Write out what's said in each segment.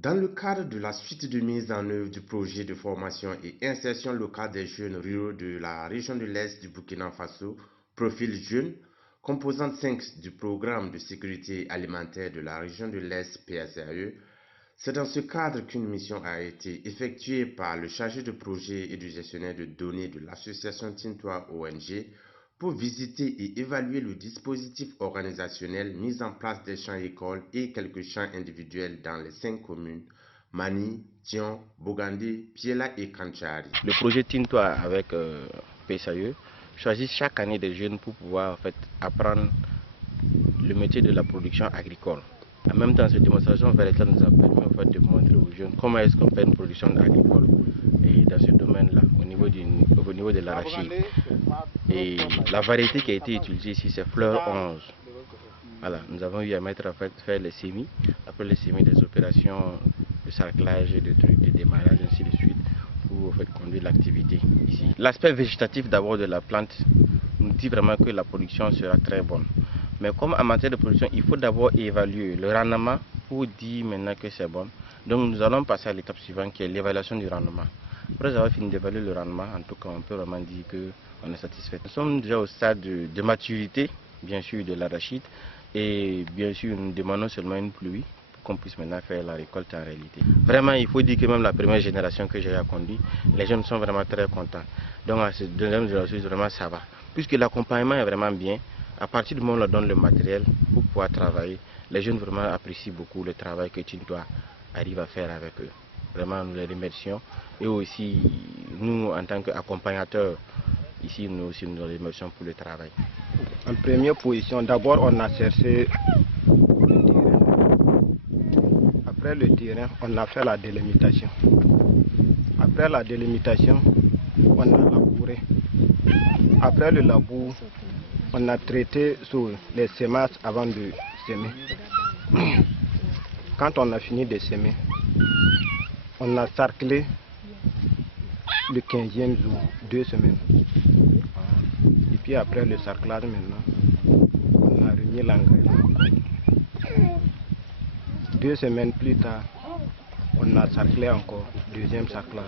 Dans le cadre de la suite de mise en œuvre du projet de formation et insertion locale des jeunes ruraux de la région de l'Est du Burkina Faso, Profil Jeunes, composante 5 du programme de sécurité alimentaire de la région de l'Est PSAE, c'est dans ce cadre qu'une mission a été effectuée par le chargé de projet et du gestionnaire de données de l'association Tintois ONG pour visiter et évaluer le dispositif organisationnel mis en place des champs écoles et quelques champs individuels dans les 5 communes, Mani, Tian, Bogandé, Piela et Kanchari. Le projet Tintois avec PSAE choisit chaque année des jeunes pour pouvoir en fait, apprendre le métier de la production agricole. En même temps, cette démonstration véritable nous a permis en fait, de montrer aux jeunes comment est-ce qu'on fait une production agricole et dans ce domaine-là, au niveau de l'arachide. Et la variété qui a été utilisée ici, c'est fleur 11. Voilà, nous avons eu à mettre en fait, faire les semis, après les semis des opérations de sarclage, de trucs, de démarrage, ainsi de suite, pour en fait, conduire l'activité ici. L'aspect végétatif d'abord de la plante nous dit vraiment que la production sera très bonne. Mais comme en matière de production, il faut d'abord évaluer le rendement pour dire maintenant que c'est bon. Donc nous allons passer à l'étape suivante qui est l'évaluation du rendement. Après avoir fini d'évaluer le rendement, en tout cas on peut vraiment dire qu'on est satisfait. Nous sommes déjà au stade de maturité, bien sûr, de l'arachide. Et bien sûr nous demandons seulement une pluie pour qu'on puisse maintenant faire la récolte en réalité. Vraiment il faut dire que même la première génération que j'ai conduite, les jeunes sont vraiment très contents. Donc à cette deuxième génération vraiment ça va. Puisque l'accompagnement est vraiment bien. À partir du moment où on leur donne le matériel pour pouvoir travailler, les jeunes vraiment apprécient beaucoup le travail que Tintois arrive à faire avec eux. Vraiment, nous les remercions. Et aussi, nous, en tant qu'accompagnateurs, ici, nous aussi, nous les remercions pour le travail. En première position, d'abord, on a cherché le terrain. Après le terrain, on a fait la délimitation. Après la délimitation, on a labouré. Après le labour, on a traité sur les semences avant de semer. Quand on a fini de semer, on a sarclé le 15e jour, 2 semaines. Et puis après le sarclage maintenant, on a remis l'engrais. 2 semaines plus tard, on a sarclé encore, 2e sarclage.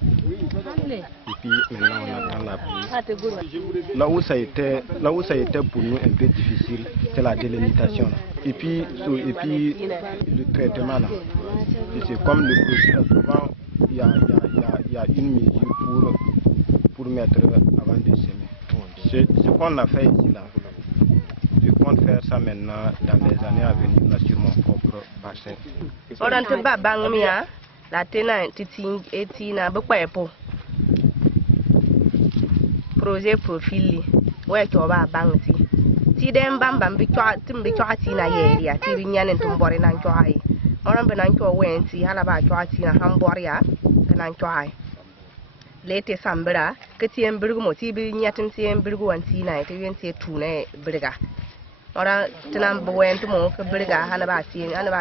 Et puis maintenant on attend la pluie. Là où ça a été pour nous un peu difficile, c'est la délimitation. Et puis le traitement là. C'est comme le produit, souvent il y a une mesure pour mettre avant de semer. Ce qu'on a fait ici là, je compte faire ça maintenant dans les années à venir là, sur mon propre parcelle. La tena titing etina bukwepo projet profil we to ba bangti ti dem bam bam bi twa ti na ye ya ti nyanen tum bore nan twa ai oran be nan twa wenti hala ba twa ti na ham bore ya nan twa ai lete sambra ke ti en birgu mo ti bi nyatin ti en birgu wanti na ti yen ti tu ne birga ora tinan bo wenti mo ke birga hala ba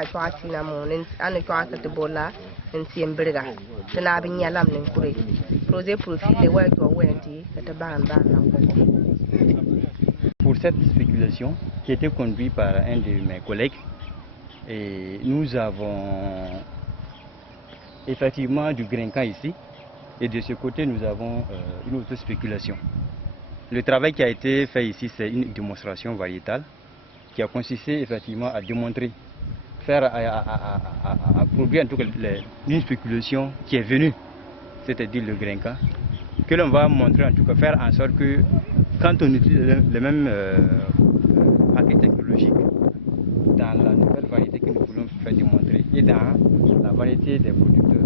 twa ti na mo nen an twa ka te bola. Pour cette spéculation qui était conduite par un de mes collègues, et nous avons effectivement du grincan ici et de ce côté nous avons une autre spéculation. Le travail qui a été fait ici, c'est une démonstration variétale qui a consisté effectivement à démontrer à produire en tout cas une spéculation qui est venue, c'est-à-dire le grincan, que l'on va montrer en tout cas, faire en sorte que quand on utilise les mêmes acquis technologiques dans la nouvelle variété que nous voulons faire démontrer et dans la variété des producteurs,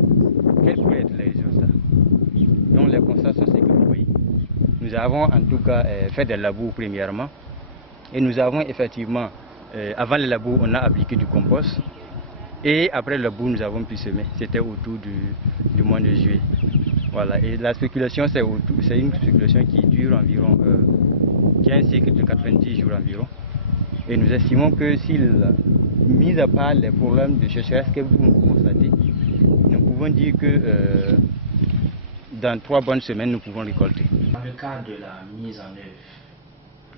quels pourraient être les résultats. Donc les constats sont ces que vous voyez. Nous avons en tout cas fait des labours premièrement et nous avons effectivement avant le labour, on a appliqué du compost et après le labour, nous avons pu semer. C'était autour du mois de juillet. Voilà. Et la spéculation, c'est une spéculation qui dure environ, qui a un cycle de 90 jours environ. Et nous estimons que mis à part les problèmes de sécheresse que vous constatez, nous pouvons dire que dans 3 bonnes semaines, nous pouvons récolter. Dans le cadre de la mise en œuvre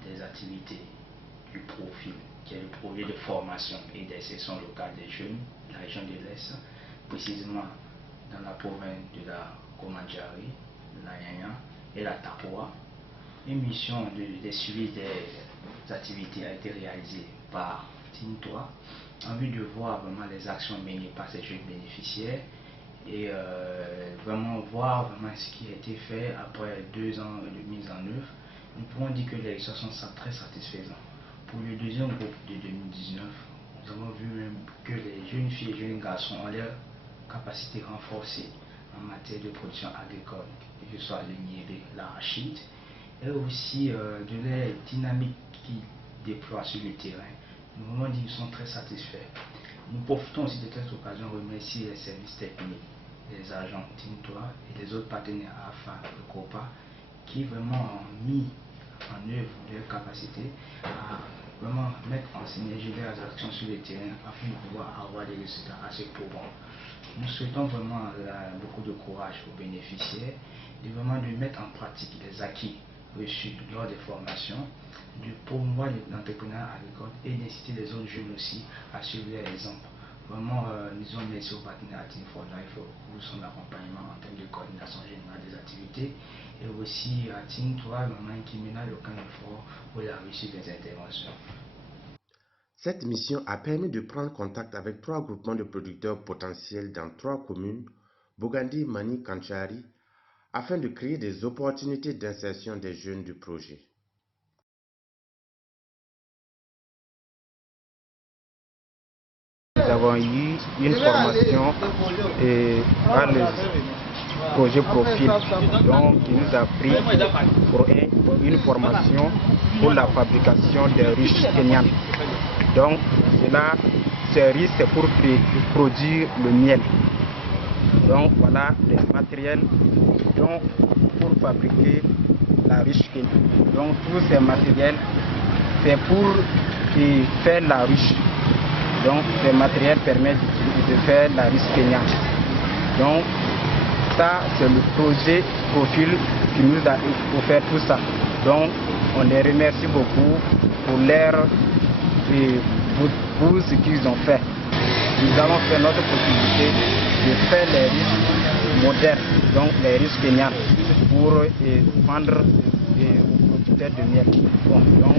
des activités du profil, qui est le projet de formation et d'insertion locale des jeunes de la région de l'Est, précisément dans la province de la Komandjari, la Nyanya et la Tapoa. Une mission de suivi des activités a été réalisée par Tintoa en vue de voir vraiment les actions menées par ces jeunes bénéficiaires et vraiment voir vraiment ce qui a été fait après 2 ans de mise en œuvre. Nous pouvons dire que les résultats sont très satisfaisants. Pour le deuxième groupe de 2019, nous avons vu même que les jeunes filles et jeunes garçons ont leur capacité renforcée en matière de production agricole, que ce soit le niébé, l'arachide, et aussi de leur dynamique qu'ils déploient sur le terrain. Nous pouvons dire qu'ils sont très satisfaits. Nous profitons aussi de cette occasion de remercier les services techniques, les agents Tintoa et les autres partenaires AFA et COPA qui vraiment ont mis en œuvre leurs capacités à vraiment mettre en synergie leurs actions sur le terrain afin de pouvoir avoir des résultats assez probants. Nous souhaitons vraiment beaucoup de courage aux bénéficiaires et vraiment de mettre en pratique les acquis reçus lors des formations, de promouvoir l'entrepreneuriat agricole et d'inciter les autres jeunes aussi à suivre leur exemple. Vraiment, nous sommes merci au partenaire Team for Life pour son accompagnement en termes de coordination générale des activités et aussi à Team 3 qui ménage aucun effort pour la réussite des interventions. Cette mission a permis de prendre contact avec 3 groupements de producteurs potentiels dans 3 communes, Bogandi, Mani, Kanchari, afin de créer des opportunités d'insertion des jeunes du projet. Nous avons eu une formation par le projet Profil, donc qui nous a pris pour une formation pour la fabrication des ruches kenyanes. Donc cela, ces ruches, c'est pour produire le miel. Donc voilà les matériels pour fabriquer la ruche kenyane. Donc tous ces matériels, c'est pour faire la ruche. Donc ces matériels permettent de faire la ruche kenyane. Donc ça, c'est le projet Profil qui nous a offert tout ça. Donc on les remercie beaucoup pour ce qu'ils ont fait. Nous avons fait notre possibilité de faire les riches modernes, donc les riches kenyanes, pour vendre aux producteurs de miel. Bon, donc,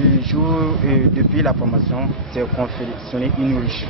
depuis la formation, c'est confectionné une riche.